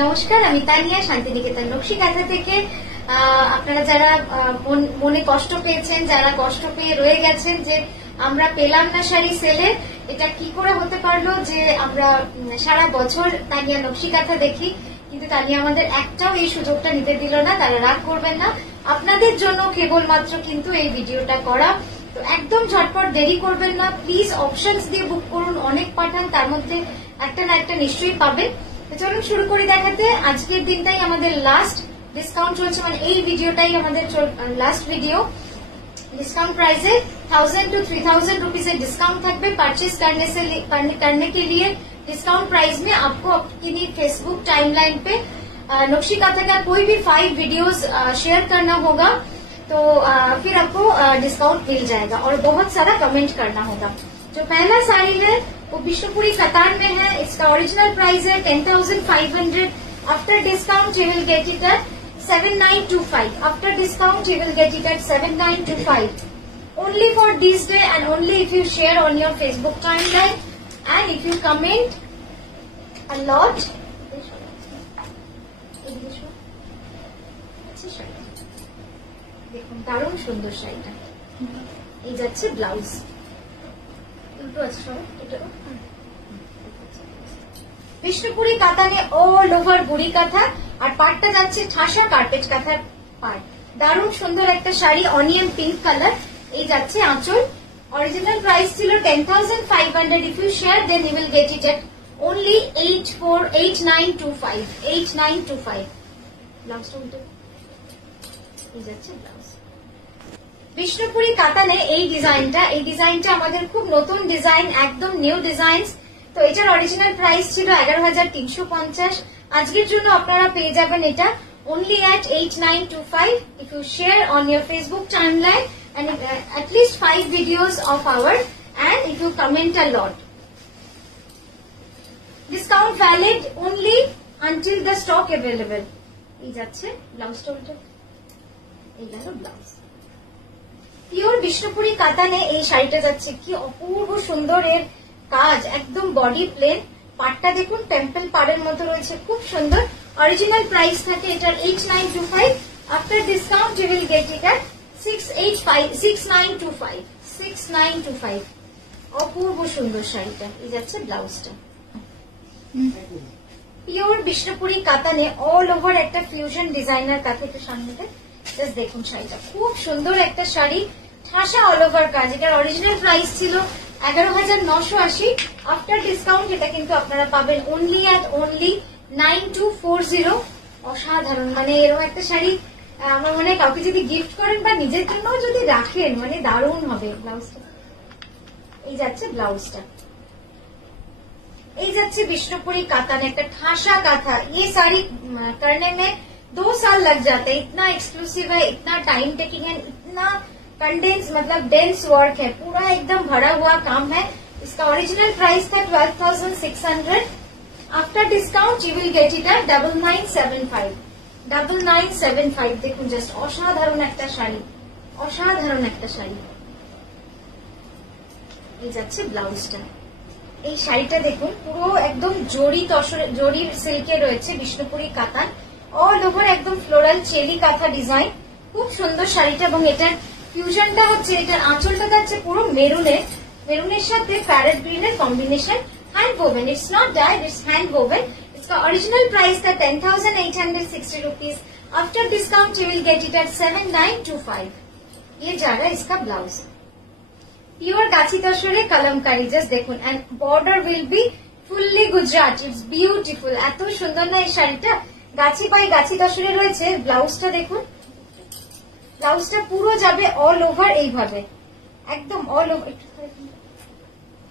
নমস্কার, আমি তানিয়া শান্তিনিকেতন নকশি কাঁথা থেকে। আপনারা যারা মনে কষ্ট পেয়েছেন, যারা কষ্ট পেয়ে রয়ে গেছেন যে আমরা পেলাম না শাড়ি সেলে, এটা কি করে হতে পারলো যে আমরা সারা বছর তানিয়া নকশি কাঁথা দেখি, কিন্তু তানিয়া আমাদের একটাও এই সুযোগটা নিতে দিল না। তারা রাগ করবেন না, আপনাদের জন্য কেবলমাত্র কিন্তু এই ভিডিওটা করা। তো একদম ঝটপট দেরি করবেন না, প্লিজ অপশনস দিয়ে বুক করুন। অনেক পাঠান, তার মধ্যে একটা না একটা নিশ্চয়ই পাবেন। চলুন শুরু করি দেখাতে। আজকের দিনটাই আমাদের লাস্ট ডিসকাউন্ট চলছে, মানে এই ভিডিওটাই আমাদের লাস্ট ভিডিও। डिस्काउंट प्राइस है 1000 to 3000 रुपीज से डिस्काउंट থাকবে। परचेज करने के लिए डिस्काउंट प्राइस में आपको अपनी फेसबुक टाइमलाइन पे नक्शी कांथा का कोई भी 5 वीडियोस शेयर करना होगा, तो फिर आपको डिस्काउंट मिल जाएगा और बहुत सारा कमेंट करना होगा। जो पहला साड़ी है वो विष्णुपुरी कतान में है। इसका ओरिजिनल प्राइस है 10,500। After discount you will get it at 7925. After discount you will get it at 7925. Only for this day and only if you share on your Facebook timeline and if you comment a lot. দেখুন দারুণ সুন্দর শাড়িটা। এই যাচ্ছে blouse, উল্টো আছে সবাই। বিষ্ণুপুরি কাতানে অল ওভার বুড়ি কাঁথা আর পাটটা যাচ্ছে ঠাসা কার্পেট কাঁথার পাট। দারুণ সুন্দর একটা শাড়ি, অনিয়ন পিঙ্ক কালার। এই যাচ্ছে আঁচল। অরিজিনাল প্রাইস ছিল 10,500. If you share then you will get it at only 8925. 8925 ব্লাউজটা উল্টে। এই যাচ্ছে ব্লাউজ। বিষ্ণুপুরি কাতানে এই ডিজাইনটা আমাদের খুব নতুন ডিজাইন, একদম নিউ ডিজাইন। তো এটার অরিজিনাল প্রাইস ছিল 11,350। আজকের জন্য আপনারা পেয়ে যাবেন এটা only at 8925 if you share on your Facebook timeline and at least 5 videos of ours and if you comment a lot. Discount valid only until the stock available. এই যাচ্ছে ব্লাউজটা উল্টে। এই গেল ব্লাউজ। পিওর বিষ্ণুপুরি কাতানে এই শাড়িটা যাচ্ছে, কি অপূর্ব সুন্দর এর কাজ। একদম বডি প্লেন, পাটটা দেখুন টেম্পল পাড়ের মতো রয়েছে, খুব সুন্দর। অরিজিনাল প্রাইস থাকে এটার 8925। After discount you will get it at 6925. অপূর্ব সুন্দর শাড়িটা। এই যাচ্ছে ব্লাউজটা। পিওর বিষ্ণুপুরি কাতানে অল ওভার একটা ফিউশন ডিজাইনার কাঁথা। একটু সামনেতে জাস্ট দেখুন শাড়িটা, খুব সুন্দর একটা শাড়ি, ঠাসা অল ওভার কাজ। এটার অরিজিনাল প্রাইস ছিল 11,980। আফটার ডিসকাউন্ট এটা কিন্তু আপনারা পাবেন only at only 9240। অসাধারণ, মানে এরকম একটা শাড়ি আমার মনে হয় কাউকে যদি গিফট করেন বা নিজের জন্য যদি রাখেন, মানে দারুণ হবে। ব্লাউজটা এই যাচ্ছে ব্লাউজটা। এই যাচ্ছে বিষ্ণুপুরি কাতান, একটা ঠাসা কাঁথা। ये साड़ी करने में 2 साल लग जाते हैं। इतना एक्सक्लूसिव है, इतना टाइम टेकिंग है, इतना कंडेंस मतलब डेंस वर्क है, पूरा एकदम भरा हुआ काम है। इसका ओरिजिनल प्राइस था 12,600। After discount you will get it at 9975. 9975 দেখুন, জাস্ট অসাধারণ একটা শাড়ি, অসাধারণ একটা শাড়ি। এই যাচ্ছে ব্লাউজটা। এই শাড়িটা দেখুন পুরো একদম জরির সিল্কে রয়েছে, বিষ্ণুপুরি কাতান অল ওভার একদম ফ্লোরাল চেরি কাঁথা ডিজাইন। খুব সুন্দর শাড়িটা। এবং এটার ফিউশনটা হচ্ছে, এটার আঁচলটা যাচ্ছে পুরো মেরুনের সাথে প্যারেট গ্রিনের combination. Hand woven, it's not died, it's hand woven. इसका ओरिजिनल प्राइस था 10,860 rupees. After discount you will get it at 7925। ये जा रहा है इसका ब्लाउज। प्योर गाछी तसरे कलमकारी, जस्ट देखुन, and border will be fully Gujarat. It's beautiful. এত সুন্দর না এই শাড়িটা, গাছি পাই গাছি তসরে রয়েছে। ব্লাউজটা দেখুন, ব্লাউজটা পুরো যাবে অল ওভার এইভাবে, একদম অল ওভার।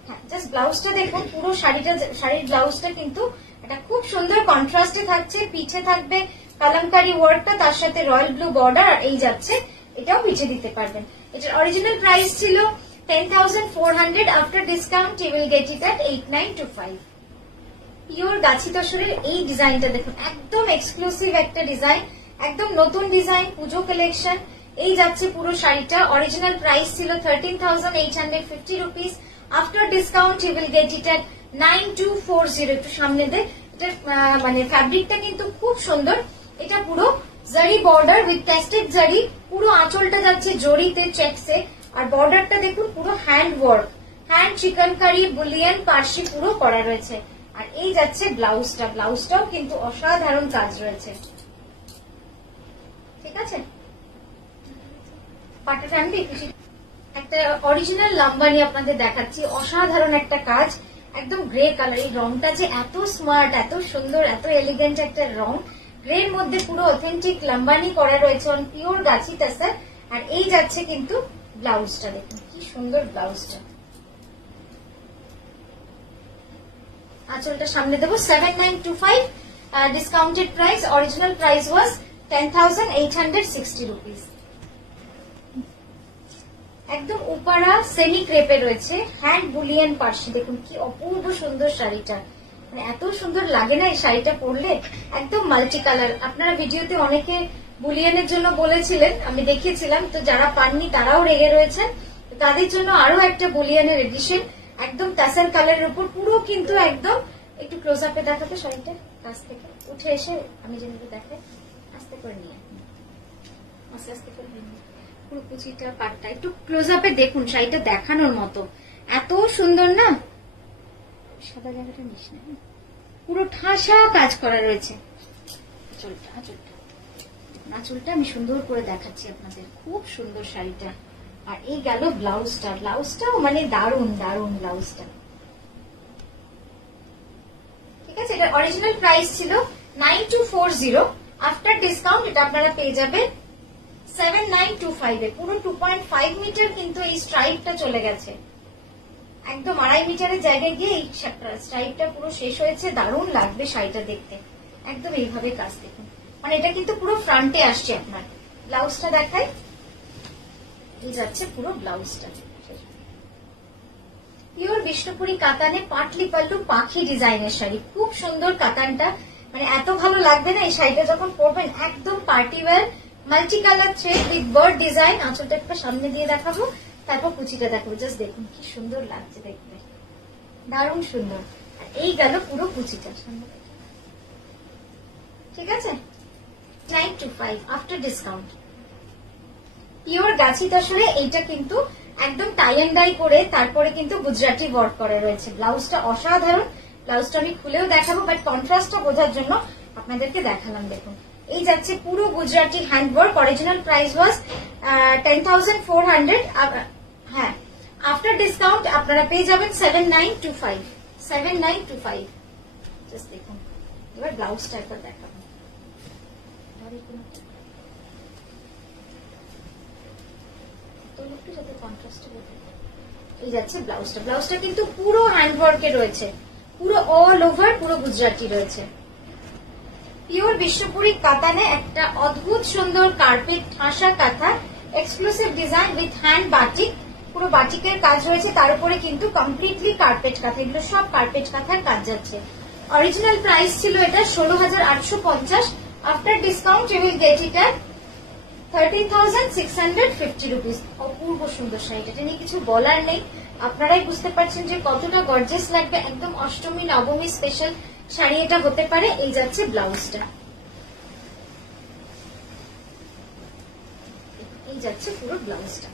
হ্যাঁ, জাস্ট ব্লাউজটা দেখুন, পুরো শাড়ির ব্লাউজটা কিন্তু এটা খুব সুন্দর কন্ট্রাস্টে থাকছে। পিঠে থাকবে কালামকারি ওয়ার্কটা, তার সাথে রয়্যাল ব্লু বর্ডার। আর এই যাচ্ছে, এটাও পিঠে দিতে পারবেন। এটার অরিজিনাল প্রাইস ছিল 10,400। After discount you will get it at 8925। Pure গাছি তসরের এই ডিজাইনটা দেখুন, একদম এক্সক্লুসিভ একটা ডিজাইন, একদম নতুন ডিজাইন, পুজো কালেকশন। এই যাচ্ছে পুরো শাড়িটা। অরিজিনাল প্রাইস ছিল 13,850 rupees. After discount you will get it at 9240। একটু সামনে দে। এটা মানে ফ্যাব্রিকটা কিন্তু খুব সুন্দর। এটা পুরো জারি বর্ডার উইথ টেস্টেড জারি, পুরো আঁচলটা যাচ্ছে জরিতে চেকসে, আর বর্ডারটা দেখুন পুরো হ্যান্ড ওয়ার্ক, হ্যান্ড চিকনকারি বুলিয়ান পার্সি পুরো করা রয়েছে। আর এই যাচ্ছে ব্লাউজটা, ব্লাউজটাও কিন্তু অসাধারণ কাজ রয়েছে। ঠিক আছে, পাটা টানবি? একটা অরিজিনাল লাম্বানি আপনাদের দেখাচ্ছি, অসাধারণ একটা কাজ, একদম গ্রে কালার। এই রংটা যে এত স্মার্ট, এত সুন্দর, এত এলিগেন্ট একটা রং, গ্রের মধ্যে পুরো অথেন্টিক লাম্বানি করা রয়েছে অন পিওর গাছি তাসার। আর এই যাচ্ছে কিন্তু ব্লাউজটা, দেখুন কি সুন্দর ব্লাউজটা। আঁচলটা সামনে দেবো। 7925 ডিসকাউন্টেড প্রাইস, অরিজিনাল প্রাইস ওয়াজ 10,860 রুপিস। একদম উপারা সেমি ক্রেপে রয়েছে, হ্যান্ড বুলিয়ান পার্সি, দেখুন কি অপূর্ব সুন্দর শাড়িটা, মানে এত সুন্দর লাগে না এই শাড়িটা পরলে, একদম মাল্টি কালার। আপনারা ভিডিওতে অনেকে বুলিয়ানের জন্য বলেছিলেন, আমি দেখিয়েছিলাম, তো যারা পাননি তারাও রেগে রয়েছেন, তাদের জন্য আরো একটা বুলিয়ানের এডিশন, একদম টাসার কালারের উপর পুরো, কিন্তু একদম একটু ক্লোজ আপে দেখাতে শাড়িটা, কাছ থেকে উঠে এসে আমি যেভাবে দেখাই, আস্তে করে নিয়ে আস্তে আস্তে করে পুরো কুচিটা পাটটা একটু ক্লোজ আপে দেখুন, শাড়িটা দেখানোর মতো এত সুন্দর না। সাদা জায়গাটা নিস না, পুরো ঠাসা কাজ করা রয়েছে। আঁচলটা আমি সুন্দর করে দেখাচ্ছি আপনাদের, খুব সুন্দর শাড়িটা। আর এই গেল ব্লাউজটা, ব্লাউজটাও মানে দারুন দারুন ব্লাউজটা। ঠিক আছে, এটা অরিজিনাল প্রাইস ছিল 9240, আফটার ডিসকাউন্ট এটা আপনারা পেয়ে যাবেন 7925 এ। পুরো 2.5 মিটার কিন্তু এই স্ট্রাইপটা চলে গেছে, একদম 2.5 মিটারের জায়গায় গিয়ে এই স্ট্রাইপটা পুরো শেষ হয়েছে। দারুণ লাগবে শাড়িটা দেখতে, একদম এইভাবে কাজ দেখুন, মানে এটা কিন্তু পুরো ফ্রন্টে আসছে আপনার। ব্লাউজটা দেখাই, এই যাচ্ছে পুরো ব্লাউজটা, পিওর বিষ্ণুপুরি কাতানে পাটলি পাল্লু পাখি ডিজাইনের শাড়ি, খুব সুন্দর কাতানটা, মানে এত ভালো লাগবে না এই শাড়িটা যখন পরবেন, একদম party wear, multi colour thread with bird design. আঁচলটা একটু সামনে দিয়ে দেখাবো, তারপর কুচিটা দেখাবো, জাস্ট দেখুন কি সুন্দর লাগছে দেখতে, দারুণ সুন্দর। এই গেল পুরো কুচিটা সামনে, ঠিক আছে। 925 আফটার ডিসকাউন্ট, পিওর গাছি তসরে। এইটা কিন্তু একদম টাই এন্ড ডাই করে তারপরে কিন্তু গুজরাটি ওয়ার্ক করা রয়েছে। ব্লাউজটা অসাধারণ, ব্লাউজটা আমি খুলেও দেখাবো, বাট কন্ট্রাস্টটা বোঝার জন্য আপনাদেরকে দেখালাম। দেখুন এই যাচ্ছে পুরো Gujarati hand work, original price was 10,400, হ্যাঁ আফটার ডিসকাউন্ট আপনারা পেয়ে যাবেন 7925। জাস্ট দেখুন, এবার ব্লাউজটা একবার দেখাবো। এই যাচ্ছে ব্লাউজটা, ব্লাউজটা কিন্তু পুরো হ্যান্ড ওয়ার্কে রয়েছে, পুরো অল ওভার পুরো গুজরাটি রয়েছে। পিওর বিশ্বপুরি কাতানে একটা অদ্ভুত সুন্দর কার্পেট ঠাসা কাঁথা, exclusive design with hand batik, পুরো বাটিকের কাজ রয়েছে, তার উপরে কিন্তু কমপ্লিটলি কার্পেট কাঁথা, এগুলো সব কার্পেট কাঁথার কাজ যাচ্ছে। অরিজিনাল প্রাইস ছিল এটা 16,850, after discount you will get it at 13,650 rupees. অপূর্ব সুন্দর শাড়িটা, এটা নিয়ে কিছু বলার নেই, আপনারাই বুঝতে পারছেন যে কতটা গর্জিয়াস লাগবে, একদম অষ্টমী নবমী স্পেশাল শাড়ি এটা হতে পারে। এই যাচ্ছে ব্লাউজটা, এই যাচ্ছে পুরো ব্লাউজটা।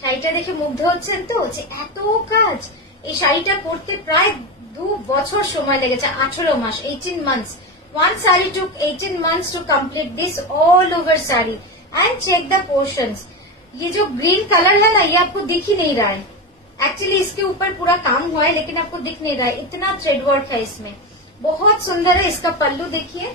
শাড়িটা দেখে মুগ্ধ হচ্ছেন তো, যে এত কাজ, এই শাড়িটা করতে প্রায় 2 বছর সময় লেগেছে, 18 মাস, 18 months। One saree took 18 months to complete this all over saree, and check the portions। ये जो ग्रीन कलर है ना, ये आपको दिख ही नहीं रहा है, एक्चुअली इसके ऊपर पूरा काम हुआ है, लेकिन आपको दिख नहीं रहा है, इतना थ्रेड वर्क है इसमें, बहुत सुंदर है। इसका पल्लू देखिए,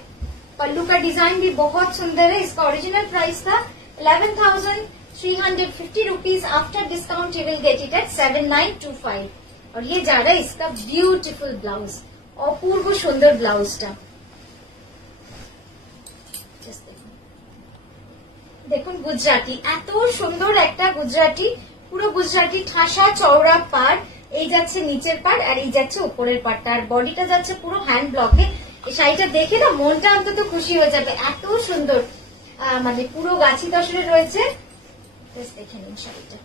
पल्लू का डिजाइन भी बहुत सुंदर है। इसका ओरिजिनल प्राइस था 11,350 rupees, after discount you will get it at 7,925। और ये जा रहा है इसका ब्यूटीफुल ब्लाउज, अपूर्व सुंदर ब्लाउजটা দেখুন। গুজরাটি, এত সুন্দর একটা গুজরাটি, পুরো গুজরাটি ঠাসা চওড়া পাড়, এই যাচ্ছে নিচের পাড় আর এই যাচ্ছে উপরের পাড়টা, আর বডিটা যাচ্ছে পুরো হ্যান্ড ব্লকে। এই শাড়িটা দেখে না মনটা অন্তত খুশি হয়ে যাবে, এত সুন্দর, মানে পুরো গাছি তসরে রয়েছে। দেখে নিন শাড়িটা,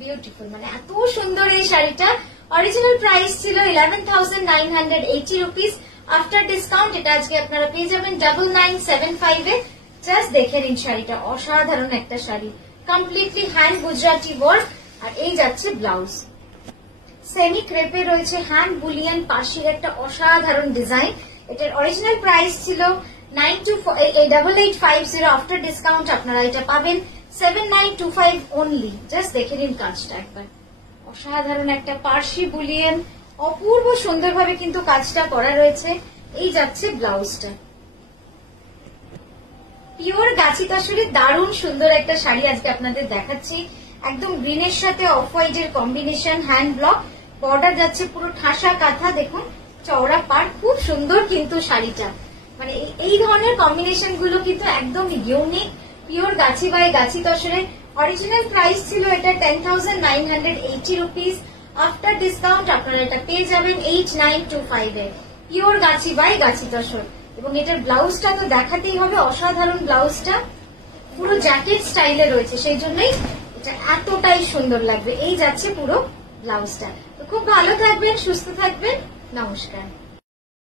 বিউটিফুল, মানে এত সুন্দর এই শাড়িটা, অরিজিনাল প্রাইস ছিল 11,980 রুপিস। আফটার ডিসকাউন্ট এটা আজকে আপনারা পেয়ে যাবেন 9975 এ। জাস্ট দেখে নিন শাড়িটা, অসাধারণ একটা শাড়ি, কমপ্লিটলি হ্যান্ড গুজরাটি ওয়ার্ক। আর এই যাচ্ছে ব্লাউজ, সেমি ক্রেপে রয়েছে হ্যান্ড বুলিয়ান পাশির একটা অসাধারণ ডিজাইন। এটার অরিজিনাল প্রাইস ছিল 8850। আফটার ডিসকাউন্ট আপনারা এটা পাবেন 7925 অনলি। জাস্ট দেখে নিন কাজটা একবার, অসাধারণ একটা পার্সি বুলিয়ান, অপূর্ব সুন্দরভাবে কিন্তু কাজটা করা রয়েছে। এই যাচ্ছে ব্লাউজটা, পিওর গাছি তসরের দারুণ সুন্দর একটা শাড়ি আজকে আপনাদের দেখাচ্ছি। একদম গ্রিনের সাথে অফ হোয়াইট এর কম্বিনেশন, হ্যান্ড ব্লক, বর্ডার যাচ্ছে পুরো ঠাসা কাঁথা, দেখুন চওড়া পাড়, খুব সুন্দর কিন্তু শাড়িটা। মানে এই ধরনের কম্বিনেশন গুলো কিন্তু একদম unique, pure Gachhi by Gachhi তসরের। Original price ছিল এটা 10,980 রুপিস। আফটার ডিসকাউন্ট আপনারা এটা পেয়ে যাবেন 8925 এ, পিওর গাছি বাই গাছি তসর। এবং এটার ব্লাউজটা তো দেখাতেই হবে, অসাধারণ ব্লাউজটা পুরো জ্যাকেট স্টাইলে রয়েছে, সেই জন্যই এটা এতটাই সুন্দর লাগবে। এই যাচ্ছে পুরো ব্লাউজটা। তো খুব ভালো থাকবেন, সুস্থ থাকবেন, নমস্কার।